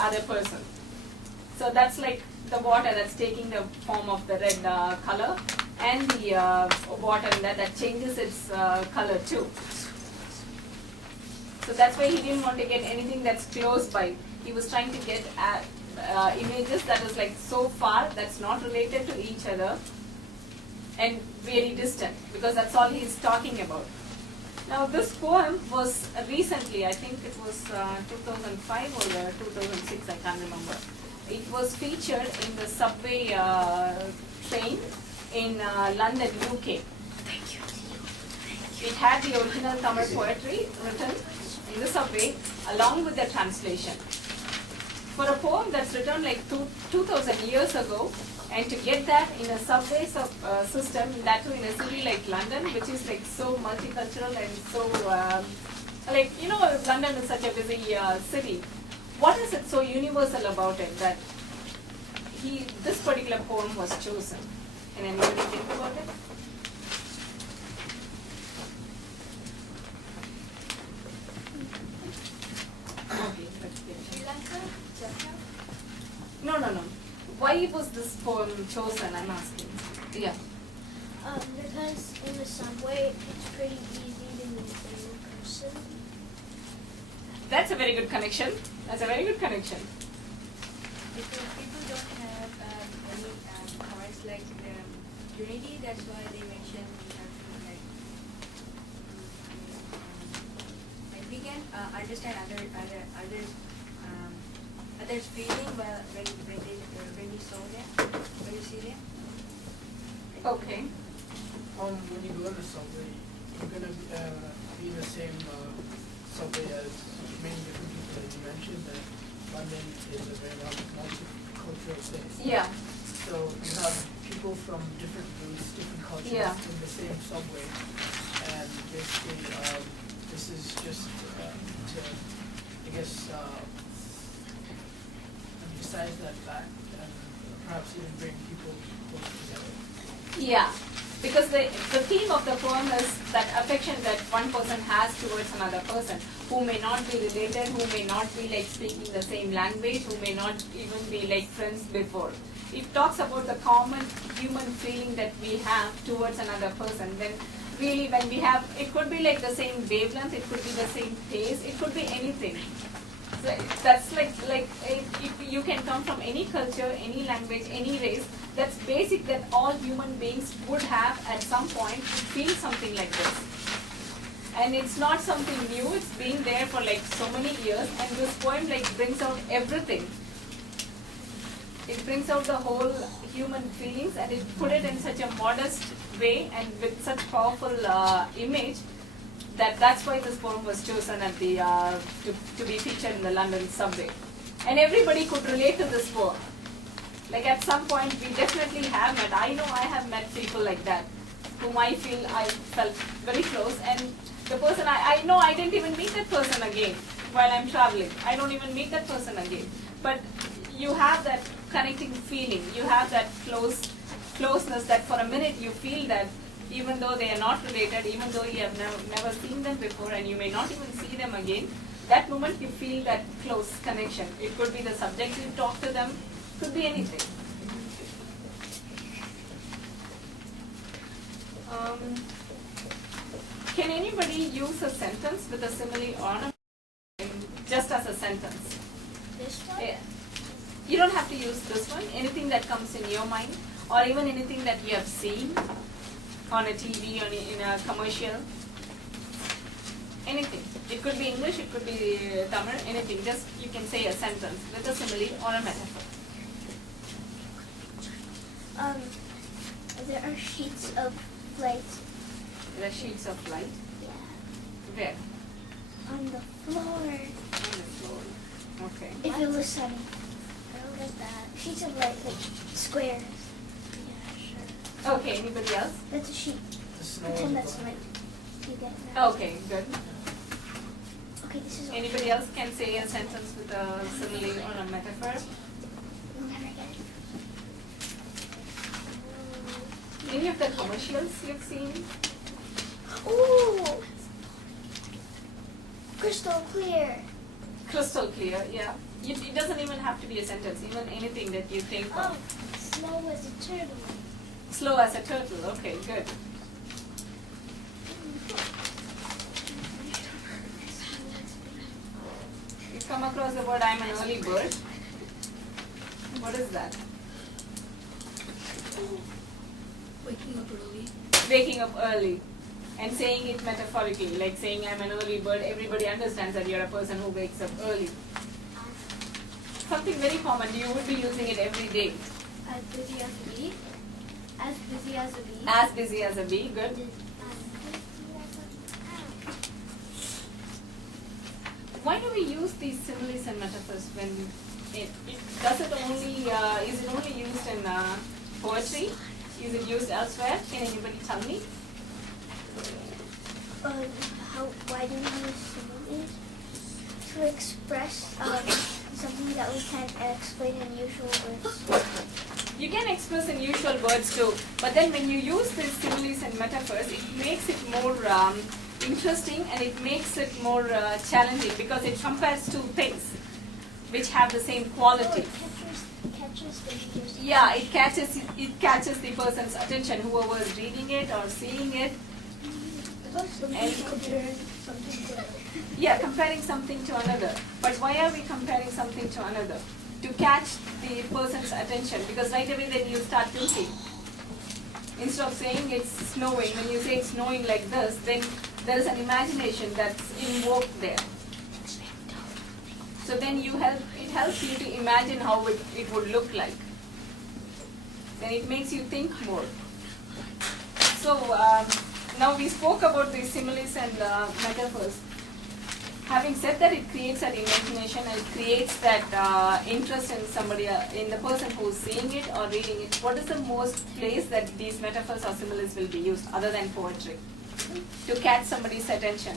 other person. So that's like the water that's taking the form of the red color, and the water in that changes its color too. So that's why he didn't want to get anything that's close by. He was trying to get images that is like so far, that's not related to each other, and very distant, because that's all he's talking about. Now this poem was recently, I think it was 2005 or 2006, I can't remember. It was featured in the subway train in London, UK. Thank you. It had the original Tamil poetry written in the subway along with the translation. For a poem that's written like 2000 years ago, and to get that in a subway system, that too in a city like London, which is like so multicultural and so, like, you know, London is such a busy city. What is it so universal about it that this particular poem was chosen? Can anybody think about it? Okay, let's get it. Sri Lanka? Japan? No. Why was this poem chosen, I'm asking? Yeah. Because in the subway, it's pretty easy to meet a new person. That's a very good connection. That's a very good connection. Because people don't have any cards like unity, that's why they mention we have to like we can understand others' feeling when you see them. Okay. When you go in the subway, you're gonna be in the same subway as many different people that you mentioned. That London is a very multicultural place. Yeah. So you have people from different groups, different cultures in the same subway, and basically this is just to, I guess, emphasize that fact and perhaps even bring people closer together. Yeah. Because the theme of the poem is that affection that one person has towards another person, who may not be related, who may not be like speaking the same language, who may not even be like friends before. It talks about the common human feeling that we have towards another person. Then really when we have, it could be like the same wavelength, it could be the same taste, it could be anything. So that's like if you can come from any culture, any language, any race, that's basic that all human beings would have at some point feel something like this. And it's not something new, it's been there for like so many years, and this poem like brings out everything. It brings out the whole human feelings, and it put it in such a modest way and with such powerful image that's why this poem was chosen at the to be featured in the London subway. And everybody could relate to this poem. Like at some point we definitely have met, I know I have met people like that, whom I felt very close, and the person I know I didn't even meet that person again while I'm traveling. I don't even meet that person again. But you have that connecting feeling, you have that closeness that for a minute you feel that even though they are not related, even though you have never seen them before and you may not even see them again, that moment you feel that close connection. It could be the subject you talk to them, could be anything. Can anybody use a sentence with a simile or just as a sentence? This one? Yeah. You don't have to use this one. Anything that comes in your mind, or even anything that you have seen on a TV or in a commercial. Anything. It could be English, it could be Tamil, anything. Just you can say a sentence with a simile or a metaphor. There are sheets of light. There are sheets of light. Yeah. Where? On the floor. On the floor. Okay. If it was sunny. I don't like that. Sheets of light, like squares. Yeah, sure. Okay, anybody else? That's a sheet. The snow Pretend is that's gone. light. You get that? Okay, good. Okay, this is Anybody else can say a sentence with a simile or a metaphor? You'll never get it. Any of the commercials you've seen? Ooh! Crystal clear. Crystal clear, yeah. It doesn't even have to be a sentence, even anything that you think of. Slow as a turtle. Slow as a turtle, okay, good. You come across the word I'm an early bird. What is that? Waking up early. Waking up early. And saying it metaphorically, like saying I'm an early bird, everybody understands that you're a person who wakes up early. Something very common, you would be using it every day. As busy as a bee. As busy as a bee. As busy as a bee, good. Why do we use these similes and metaphors when does it only, is it only used in poetry? Is it used elsewhere? Can anybody tell me? Why do we use similes? To express something that we can't explain in usual words. You can express in usual words too, but then when you use these similes and metaphors, it makes it more interesting and it makes it more challenging because it compares two things which have the same quality. Catches the reader's Yeah, it catches the person's attention, whoever is reading it or seeing it. Comparing something to another. But why are we comparing something to another? To catch the person's attention, because right away then you start thinking. Instead of saying it's snowing, when you say it's snowing like this, then there is an imagination that's invoked there. So then it helps you to imagine how it would look like. Then it makes you think more. So now we spoke about the similes and metaphors. Having said that, it creates an imagination and it creates that interest in somebody, in the person who's seeing it or reading it. What is the most place that these metaphors or similes will be used other than poetry to catch somebody's attention?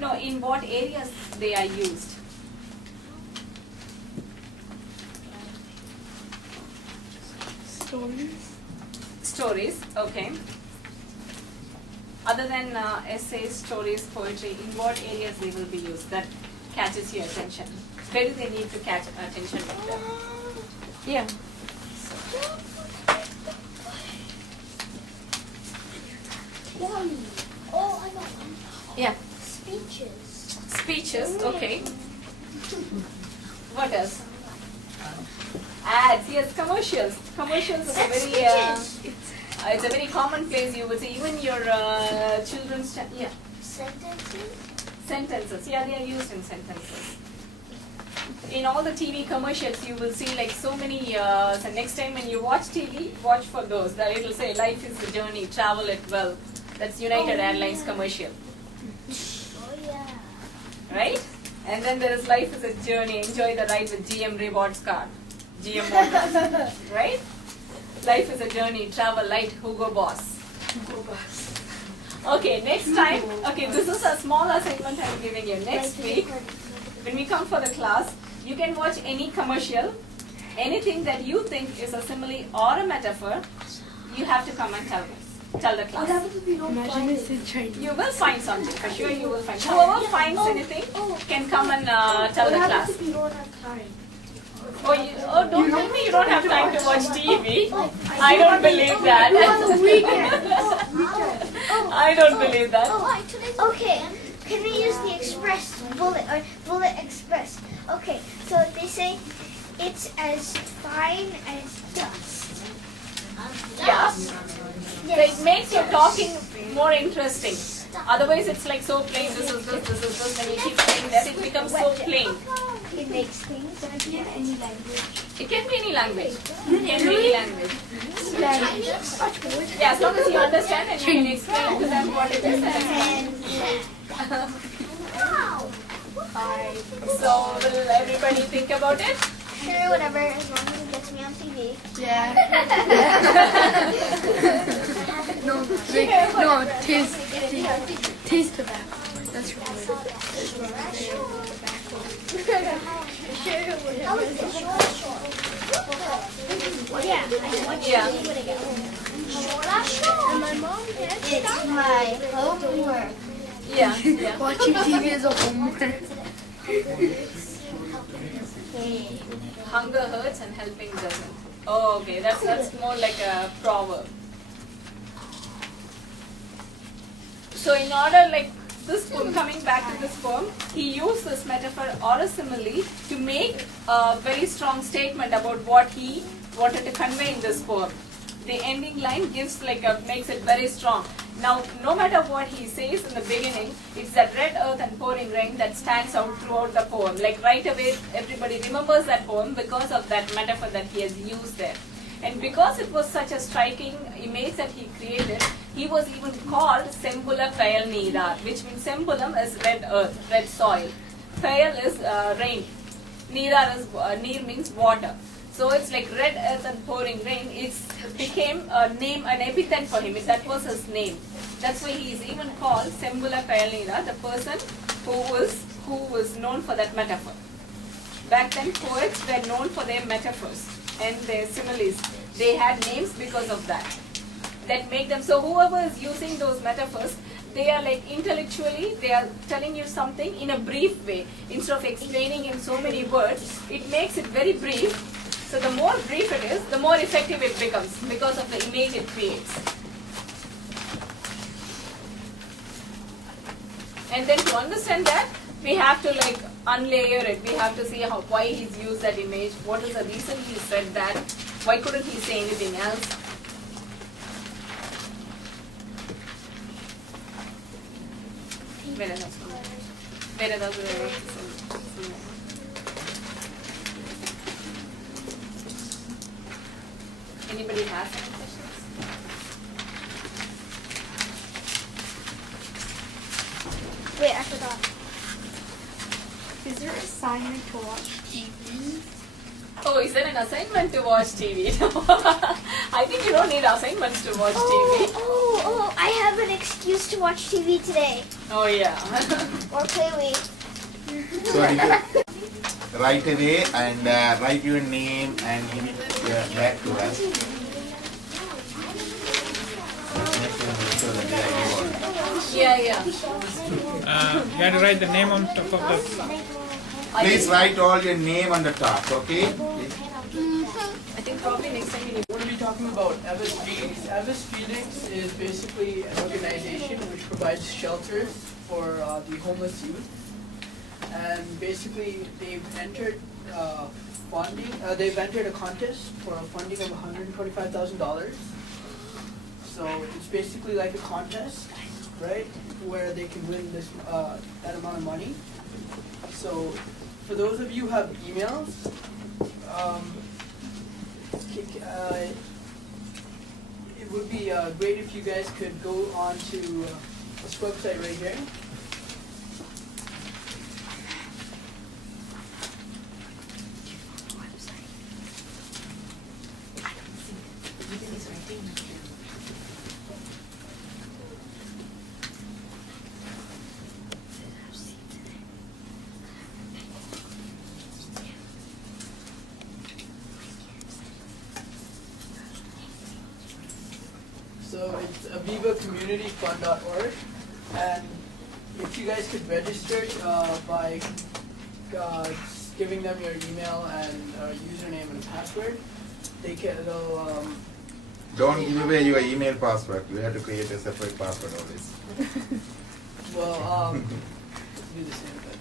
No, in what areas they are used? Stories, okay. Other than essays, stories, poetry, in what areas they will be used that catches your attention? Where do they need to catch attention with them? Yeah. Oh, I know one. Yeah. Speeches. Speeches, okay. What else? Ads, yes, commercials. Commercials is a very, it's a very common place you would see. Even your children's, yeah. Sentences. Sentences, yeah, they are used in sentences. In all the TV commercials, you will see like so many, so next time when you watch TV, watch for those. That it will say, life is a journey, travel it well. That's United Airlines commercial. Oh yeah. Right? And then there is life is a journey, enjoy the ride with GM Rewards card. GM Motors. Right? Life is a journey, travel light, Hugo Boss. Hugo Boss. Okay, next time, okay, this is a small assignment I'm giving you. Next week, when we come for the class, you can watch any commercial, anything that you think is a simile or a metaphor, you have to come and tell me. Tell the class. What happens if you don't find it? You will find something, for sure you will find. Whoever finds anything can come and tell the class. What happens if you don't have time? Don't tell me you don't have time to watch TV. I don't believe that. I don't believe that. Okay. Can we use the express bullet or bullet express? Okay. So they say it's as fine as dust. Yeah. So it makes your talking more interesting. Otherwise, it's like so plain. This is this, this is this. When you keep saying that, it becomes so plain. It makes things. Can it be any language? It can be any language. It can be any language. Chinese. Yeah, as long as you understand and you can explain to them what it is. So, will everybody think about it? Sure, whatever, as long as it gets me on TV. Yeah. No, taste the back. That's right. Yeah. And my mom it's my homework. Yeah, yeah. Watching TV is a homework. Hunger hurts and helping doesn't. Oh, okay, that's more like a proverb. So in order, like this poem, coming back to this poem, he used this metaphor or a simile to make a very strong statement about what he wanted to convey in this poem. The ending line gives makes it very strong. Now, no matter what he says in the beginning, it's that red earth and pouring rain that stands out throughout the poem. Like right away, everybody remembers that poem because of that metaphor that he has used there. And because it was such a striking image that he created, he was even called Sembula Payal Neera, which means Sembulam is red earth, red soil. Payal is rain. Neera is neer means water. So it's like red earth and pouring rain. It became a name, an epithet for him. That was his name. That's why he is even called Sembula Payal Neera, the person who was known for that metaphor. Back then, poets were known for their metaphors and their similes. They had names because of that. That make them, so whoever is using those metaphors, they are like intellectually, they are telling you something in a brief way. Instead of explaining in so many words, it makes it very brief. So the more brief it is, the more effective it becomes because of the image it creates. And then to understand that, we have to like unlayer it. We have to see why he's used that image. What is the reason he said that? Why couldn't he say anything else? Anybody has any questions? Wait, I forgot. Is there an assignment to watch TV? Oh, is there an assignment to watch TV? I think you don't need assignments to watch TV. Oh, I have an excuse to watch TV today. Oh, yeah. Or play Wii. So you can right away and write your name and give it back to us. Make sure that they are given. Yeah, yeah. You have to write the name on top of the. Please write all your name on the top, okay? I think probably next time you need. We're going to be talking about Avis Phoenix. Avis Phoenix is basically an organization which provides shelters for the homeless youth. And basically, they've entered funding. They've entered a contest for a funding of $125,000. So it's basically like a contest, right, where they can win this that amount of money. So for those of you who have emails, it would be great if you guys could go on to this website right here. So it's avivacommunityfund.org, and if you guys could register by giving them your email and username and password, they'll Don't give away your email password. You have to create a separate password always. well do the same thing.